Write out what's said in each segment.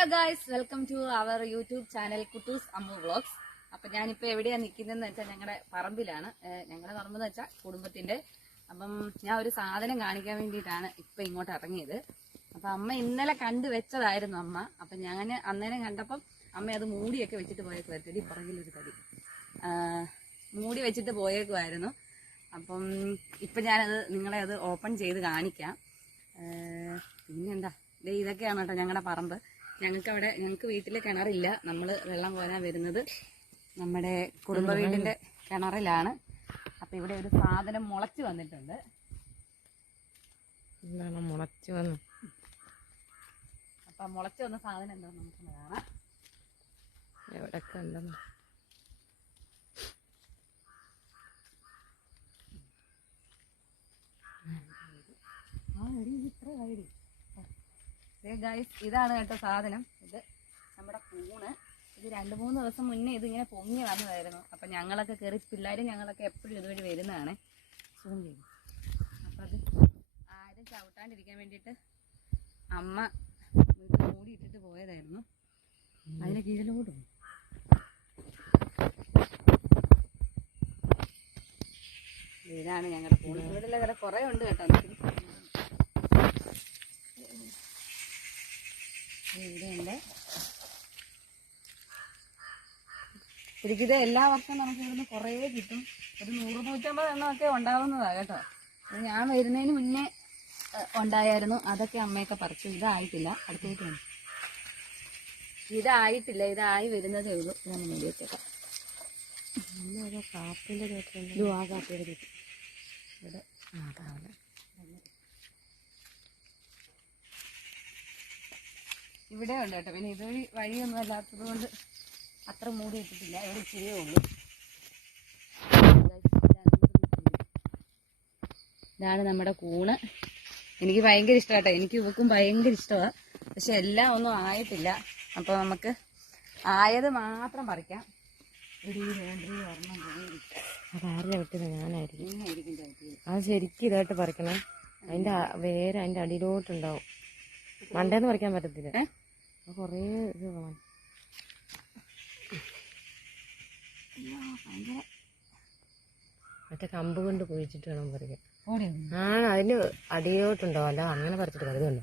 Hello guys, welcome to our YouTube channel Kuttoos Ammu vlogs. അപ്പൊ ഞാനിപ്പോ എവിടെയാ നിൽക്കുന്നതെന്ന് വെച്ചാൽ ഞങ്ങളുടെ പറമ്പിലാണ്. ഞങ്ങളുടെ പറമ്പെന്ന് വെച്ചാൽ കുടുംബത്തിന്റെ. അപ്പം ഞാൻ ഒരു സാധനം കാണിക്കാൻ വേണ്ടിയിട്ടാണ് ഇപ്പൊ ഇങ്ങോട്ട് ഇറങ്ങിയത്. അപ്പൊ അമ്മ ഇന്നലെ കണ്ടുവെച്ചതായിരുന്നു അമ്മ. അപ്പൊ ഞാൻ അന്നേരം കണ്ടപ്പം അമ്മ അത് മൂടിയൊക്കെ വെച്ചിട്ട് പോയേക്കുമായിരുന്നു. പുറകിലൊരു തടി മൂടി വെച്ചിട്ട് പോയേക്കുമായിരുന്നു. അപ്പം ഇപ്പൊ ഞാനത് നിങ്ങളെ അത് ഓപ്പൺ ചെയ്ത് കാണിക്കാം. പിന്നെന്താ, ഇതൊക്കെയാണ് കേട്ടോ ഞങ്ങളുടെ പറമ്പ്. ഞങ്ങൾക്ക് വീട്ടിൽ കിണറില്ല. നമ്മൾ വെള്ളം കോരാൻ വരുന്നത് നമ്മുടെ കുടുംബ വീടിന്റെ കിണറിലാണ്. അപ്പൊ ഇവിടെ ഒരു സാധനം മുളച്ചു വന്നിട്ടുണ്ട്. മുളച്ചു വന്നു. അപ്പൊ മുളച്ചു വന്ന സാധനം എന്താണെന്ന് നമുക്ക് കാണാം. എവിടൊക്കെ ഉണ്ടെന്ന് ഇതാണ് കേട്ടോ സാധനം. ഇത് നമ്മുടെ കൂണ്. ഇത് 2-3 ദിവസം മുന്നേ ഇതിങ്ങനെ പൊങ്ങി വന്നതായിരുന്നു. അപ്പൊ ഞങ്ങളൊക്കെ കയറി, പിള്ളേരും ഞങ്ങളൊക്കെ എപ്പോഴും ഇതുവഴി വരുന്നതാണ്. സൂം ചെയ്തു. അപ്പൊ അത് ആരും ചവിട്ടാണ്ടിരിക്കാൻ വേണ്ടിയിട്ട് അമ്മ ഇത് മൂടി ഇട്ടിട്ട് പോയതായിരുന്നു. അതിന്റെ കീഴിലോട്ട് പോയി. ഇതാണ് ഞങ്ങളുടെ കൂണ്. ഇവിടെ കുറെ ഉണ്ട് കേട്ടോ. ഇവിടെയുണ്ട്. ശരിക്കിത് എല്ലാ വർഷവും നമുക്ക് ഇവിടുന്ന് കുറേ കിട്ടും. ഒരു 100-150 എണ്ണമൊക്കെ ഉണ്ടാവുന്നതാണ് കേട്ടോ. ഞാൻ വരുന്നതിന് മുന്നേ ഉണ്ടായിരുന്നു. അതൊക്കെ അമ്മയൊക്കെ പറിച്ചു. ഇതായിട്ടില്ല. അടുത്തേക്ക് വേണം. ഇതായിട്ടില്ല, ഇതായി വരുന്നതേ ഉള്ളൂ. ഇതാണ് മേടിച്ചേക്കാം. കാപ്പിന്റെ ആ കാപ്പിയുടെ കിട്ടും ഇവിടെ. ഇവിടെ ഉണ്ട് കേട്ടോ. പിന്നെ ഇതൊരു വഴിയൊന്നും അല്ലാത്തത് കൊണ്ട് അത്ര മൂടി ഇട്ടിട്ടില്ല. ഇവിടെ ഇച്ചിരിയേ ഉള്ളൂ. ഇതാണ് നമ്മുടെ കൂണ്. എനിക്ക് ഭയങ്കര ഇഷ്ടമാട്ടോ. എനിക്ക് ഇവക്കും ഭയങ്കര ഇഷ്ടമാണ്. പക്ഷെ എല്ലാം ഒന്നും ആയിട്ടില്ല. അപ്പൊ നമുക്ക് ആയത് മാത്രം പറിക്കാം. അതാരുടെ വെട്ടുന്നത്? ഞാനായിരിക്കും. അത് ശരിക്കും ഇതായിട്ട് പറിക്കണം. അതിന്റെ വേറെ അതിന്റെ അടിയിലോട്ടുണ്ടാവും. മണ്ടേന്ന് പറിക്കാൻ പറ്റത്തില്ല. കൊറേ ഇത് വേണം. മറ്റേ കമ്പ് കൊണ്ട് കുഴിച്ചിട്ട് വേണം പറിക്കാൻ. അതിന് അടിയിലോട്ടുണ്ടാവും. അല്ല അങ്ങനെ പറിച്ചിട്ട് കരുതുണ്ട്.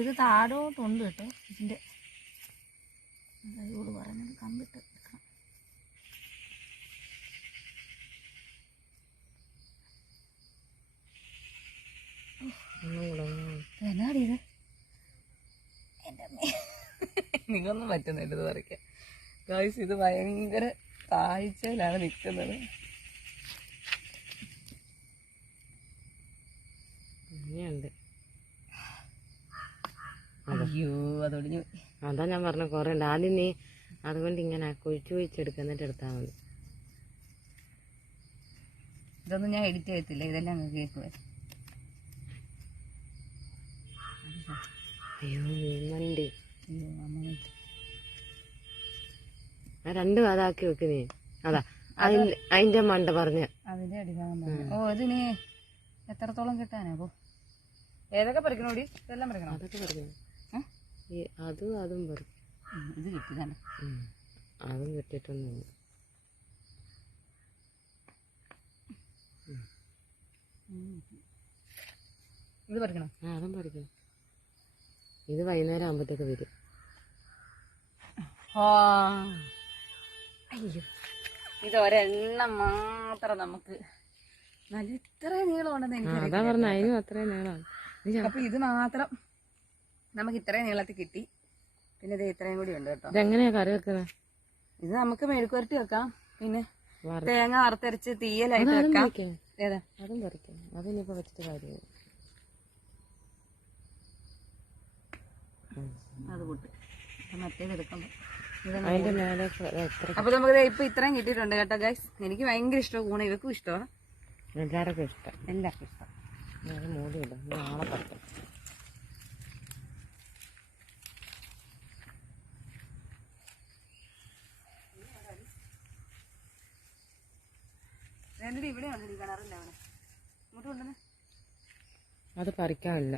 ഇത് താഴോട്ടുണ്ട് കേട്ടോ. ഇതിന്റെ ഇവള് പറഞ്ഞത് കമ്പിട്ട് എടുക്കണം. എന്നാടി ഇത്? നിങ്ങൊന്നും പറ്റുന്നില്ല ഇത് പറിക്കാൻ. ഗായ്സ്, ഇത് ഭയങ്കര താഴ്ചയിലാണ് നിൽക്കുന്നത്. അയ്യോ, അതൊടിഞ്ഞു. അതാ ഞാൻ പറഞ്ഞ കൊറേ ഉണ്ട്. ആദ്യം നീ അതുകൊണ്ട് ഇങ്ങനെ കുഴിച്ചെടുക്കുക, എന്നിട്ട് എടുത്താൽ മതി. ഇതൊന്നും ഞാൻ എഡിറ്റ് ചെയ്യത്തില്ല. ഇതെല്ലാം കേൾക്കുവേ. അയ്യോ വീമണ്ടി. ആ 2 അതാക്കി വെക്ക് നീ. അതാ അതിന്റെ മണ്ട പറഞ്ഞ അതിന്റെ അടിഭാഗം. ഓ, ഇതിന് എത്രത്തോളം കിട്ടാനാ? അപ്പോ ഏതൊക്കെ പറിക്കണോടി? ഇതെല്ലാം പറിക്കണം. അതൊക്കെ പറിക്കണം. അതും പറിക്കും. ഇത് കിട്ടിയതാണ്. അതും കിട്ടിയിട്ടൊന്നുമില്ല. ഇത് പറിക്കണം. അതും പറിക്കണം. ഇത് വൈകുന്നേരം ആകുമ്പോഴത്തേക്ക് വരും. അയ്യോ, ഇത് ഒരെണ്ണം മാത്രം നമുക്ക് നല്ല ഇത്ര നീളമുണ്ടെന്ന് എനിക്ക് അതാ പറഞ്ഞ. അതിനും അത്രയും നീളമാണ്. അപ്പൊ ഇത് മാത്രം നമുക്ക് ഇത്രയും നീളത്തിൽ കിട്ടി. പിന്നെ ഇത് ഇത്രയും കൂടി ഉണ്ട് കേട്ടോ. ഇതെങ്ങനെയാ കറി വെക്കുന്നത്? ഇത് നമുക്ക് മെഴുക്കുവരട്ടി വെക്കാം. പിന്നെ തേങ്ങ വറുത്തരച്ച് തീയലായിട്ട് വെക്കാം. ഏതാ? അതും പറിക്കാം. അതിനിപ്പോ വെച്ചിട്ട് കാര്യം. അത് കൂട്ട് മറ്റേത് എടുക്കുമ്പോ അതിന്റെ മേലെ എത്ര അപ്പൊ നമുക്ക് ഇപ്പൊ ഇത്രയും കിട്ടിയിട്ടുണ്ട് കേട്ടോ ഗൈസ്. എനിക്ക് ഭയങ്കര ഇഷ്ടമാണ് കൂണ്, ഇവക്കും ഇഷ്ടമാണ്, എല്ലാവർക്കും ഇഷ്ടം. എല്ലാവർക്കും ഇഷ്ടം. മൂടിയില്ല, നാളെ പറ്റും. എന്നിട്ട് ഇവിടെ ഉണ്ട് കിണറില്ല അവിടെ ഇങ്ങോട്ട് കൊണ്ടുവന്ന് അത് പറിക്കാനില്ല.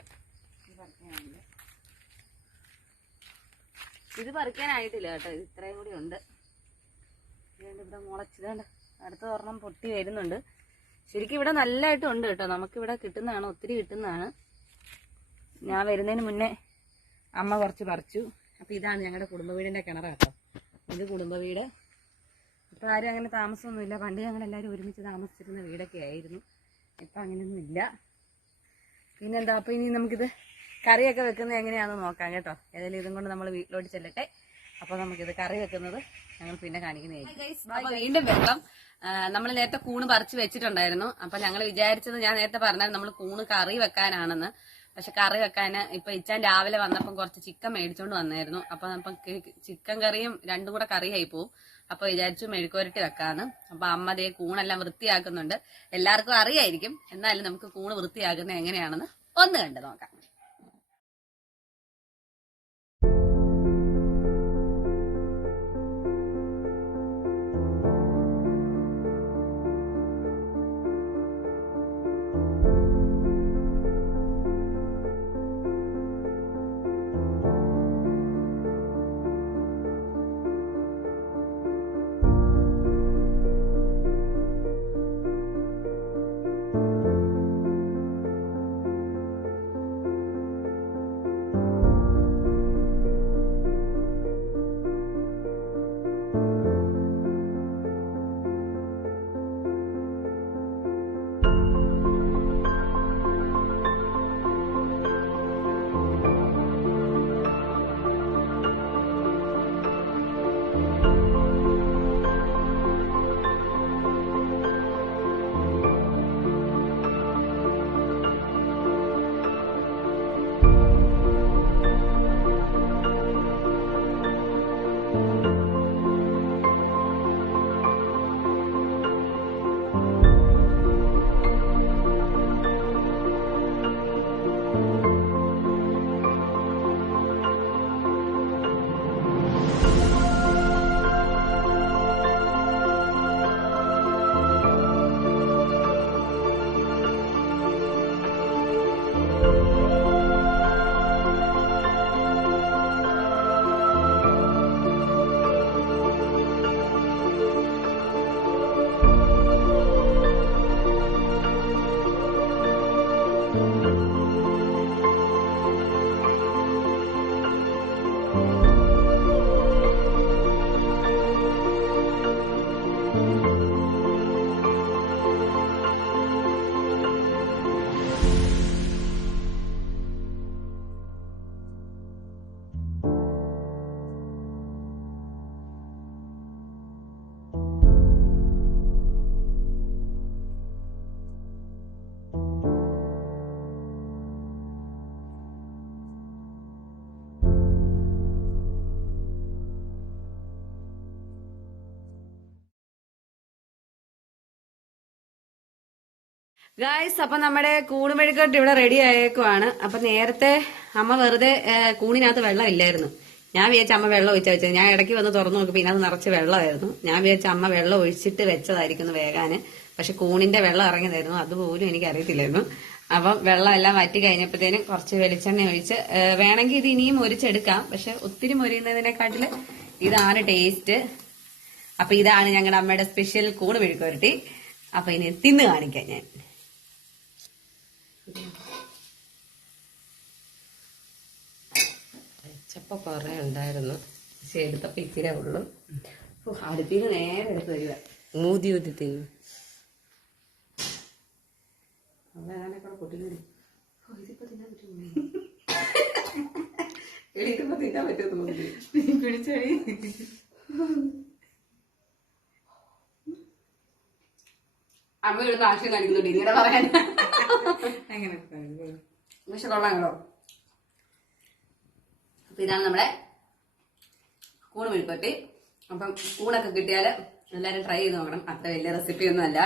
ഇത് പറിക്കാനായിട്ടില്ല കേട്ടോ, ഇത് ഇത്രയും കൂടി ഉണ്ട്. ഇവിടെ മുളച്ചതുകൊണ്ട് അടുത്ത ഒരെണ്ണം പൊട്ടി വരുന്നുണ്ട്. ശരിക്കും ഇവിടെ നല്ലതായിട്ടും ഉണ്ട് കേട്ടോ, നമുക്കിവിടെ കിട്ടുന്നതാണ്, ഒത്തിരി കിട്ടുന്നതാണ്. ഞാൻ വരുന്നതിന് മുന്നേ അമ്മ കുറച്ച് പറിച്ചു. അപ്പം ഇതാണ് ഞങ്ങളുടെ കുടുംബ വീടിൻ്റെ കിണർ കേട്ടോ. ഇത് കുടുംബ വീട്. ഇപ്പം ആരും അങ്ങനെ താമസമൊന്നുമില്ല. പണ്ട് ഞങ്ങളെല്ലാവരും ഒരുമിച്ച് താമസിച്ചിരുന്ന വീടൊക്കെ ആയിരുന്നു. ഇപ്പം അങ്ങനെയൊന്നും ഇല്ല. പിന്നെന്താ, അപ്പം ഇനി നമുക്കിത് കറിയൊക്കെ വെക്കുന്നത് എങ്ങനെയാണെന്ന് നോക്കാം കേട്ടോ. ഏതായാലും ഇതും കൊണ്ട് നമ്മൾ വീട്ടിലോട്ട് ചെല്ലട്ടെ. അപ്പോൾ നമുക്കിത് കറി വെക്കുന്നത് ഞങ്ങൾ പിന്നെ കാണിക്കുന്നതായിരിക്കും. അപ്പോൾ വീണ്ടും വെള്ളം നമ്മൾ നേരത്തെ കൂണ് പറിച്ച് വെച്ചിട്ടുണ്ടായിരുന്നു. അപ്പം ഞങ്ങൾ വിചാരിച്ചത്, ഞാൻ നേരത്തെ പറഞ്ഞാൽ നമ്മൾ കൂണ് കറി വെക്കാനാണെന്ന്. പക്ഷെ കറി വെക്കാൻ ഇപ്പം ഇച്ചാൻ രാവിലെ വന്നപ്പം കുറച്ച് ചിക്കൻ മേടിച്ചോണ്ട് വന്നായിരുന്നു. അപ്പം ചിക്കൻ കറിയും രണ്ടും കൂടെ കറിയായി പോവും. അപ്പൊ വിചാരിച്ചു മെഴുക്കുവരട്ടി വെക്കാന്ന്. അപ്പൊ അമ്മ ദേ കൂണെല്ലാം വൃത്തിയാക്കുന്നുണ്ട്. എല്ലാവർക്കും അറിയായിരിക്കും, എന്നാലും നമുക്ക് കൂണ് വൃത്തിയാക്കുന്നത് എങ്ങനെയാണെന്ന് ഒന്ന് കണ്ടു നോക്കാം. ഗായ്സ്, അപ്പൊ നമ്മുടെ കൂണ് മെഴുക്കട്ട് ഇവിടെ റെഡി ആയേക്കുവാണ്. അപ്പൊ നേരത്തെ അമ്മ വെറുതെ കൂണിനകത്ത് വെള്ളം ഇല്ലായിരുന്നു. ഞാൻ വിചാരിച്ച അമ്മ വെള്ളം ഒഴിച്ചാ വെച്ചത്. ഞാൻ ഇടയ്ക്ക് വന്ന് തുറന്നു നോക്കി, പിന്നെ അത് നിറച്ച് വെള്ളമായിരുന്നു. ഞാൻ വിചാരിച്ച അമ്മ വെള്ളം ഒഴിച്ചിട്ട് വെച്ചതായിരിക്കുന്നു വേകാന്. പക്ഷെ കൂണിന്റെ വെള്ളം ഇറങ്ങിയതായിരുന്നു, അതുപോലും എനിക്ക് അറിയത്തില്ലായിരുന്നു. അപ്പം വെള്ളം എല്ലാം വറ്റി കഴിഞ്ഞപ്പോഴത്തേനും കുറച്ച് വെളിച്ചെണ്ണ ഒഴിച്ച് വേണമെങ്കിൽ ഇത് ഇനിയും മൊരിച്ചെടുക്കാം. പക്ഷെ ഒത്തിരി മൊരിയുന്നതിനെക്കാട്ടില് ഇതാണ് ടേസ്റ്റ്. അപ്പൊ ഇതാണ് ഞങ്ങളുടെ അമ്മയുടെ സ്പെഷ്യൽ കൂണ് മെഴുക്കുവരട്ടി. അപ്പൊ ഇനി തിന്ന് കാണിക്കാം ഞാൻ. വെച്ചപ്പോ കൊറേ ഉണ്ടായിരുന്നു, പക്ഷെ എടുത്തപ്പോ ഇച്ചിരി ഉള്ളു. അടുപ്പിന് നേരെ എടുത്ത് തരിക, ഊതി ഊതി തിന്നു. ഇതിപ്പോ തിന്നാൻ പറ്റുമോ പിടിച്ചടി. അമ്മ ഇവിടുന്ന് ആവശ്യം കാണിക്കുന്നുണ്ട് ഇങ്ങനെ പറയാൻ. അങ്ങനെ പക്ഷെ കൊള്ളാം കേട്ടോ. അപ്പൊ ഇതാണ് നമ്മുടെ കൂൺ മെഴുക്കുവരട്ടി. അപ്പം കൂണൊക്കെ കിട്ടിയാൽ എല്ലാവരും ട്രൈ ചെയ്ത് നോക്കണം. അത്ര വലിയ റെസിപ്പി ഒന്നും അല്ല,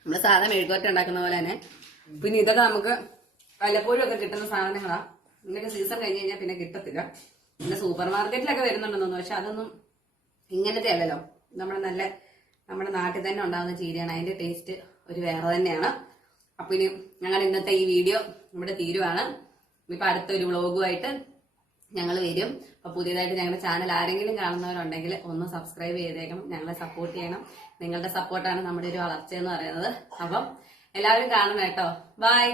നമ്മള് സാധാരണ മെഴുക്കുവരട്ടി ഉണ്ടാക്കുന്ന പോലെ തന്നെ. പിന്നെ ഇതൊക്കെ നമുക്ക് വല്ലപ്പോഴും ഒക്കെ കിട്ടുന്ന സാധനങ്ങളാ. ഇങ്ങനൊക്കെ സീസൺ കഴിഞ്ഞ് കഴിഞ്ഞാൽ പിന്നെ കിട്ടത്തില്ല. പിന്നെ സൂപ്പർ മാർക്കറ്റിലൊക്കെ വരുന്നുണ്ടെന്ന് തോന്നുന്നു, പക്ഷെ അതൊന്നും ഇങ്ങനത്തെ അല്ലല്ലോ. നമ്മുടെ നാട്ടിൽ തന്നെ ഉണ്ടാകുന്ന ചീരയാണ്. അതിന്റെ ടേസ്റ്റ് ഒരു വേറെ തന്നെയാണ്. അപ്പൊ ഇനി ഞങ്ങൾ ഇന്നത്തെ ഈ വീഡിയോ ഇവിടെ തീരുവാണ്. ഇപ്പൊ അടുത്തൊരു വ്ളോഗുമായിട്ട് ഞങ്ങൾ വരും. അപ്പൊ പുതിയതായിട്ട് ഞങ്ങളുടെ ചാനൽ ആരെങ്കിലും കാണുന്നവരുണ്ടെങ്കിൽ ഒന്ന് സബ്സ്ക്രൈബ് ചെയ്തേക്കണം, ഞങ്ങളെ സപ്പോർട്ട് ചെയ്യണം. നിങ്ങളുടെ സപ്പോർട്ടാണ് നമ്മുടെ ഒരു വളർച്ച എന്ന് പറയുന്നത്. അപ്പം എല്ലാവരും കാണണം കേട്ടോ. ബൈ.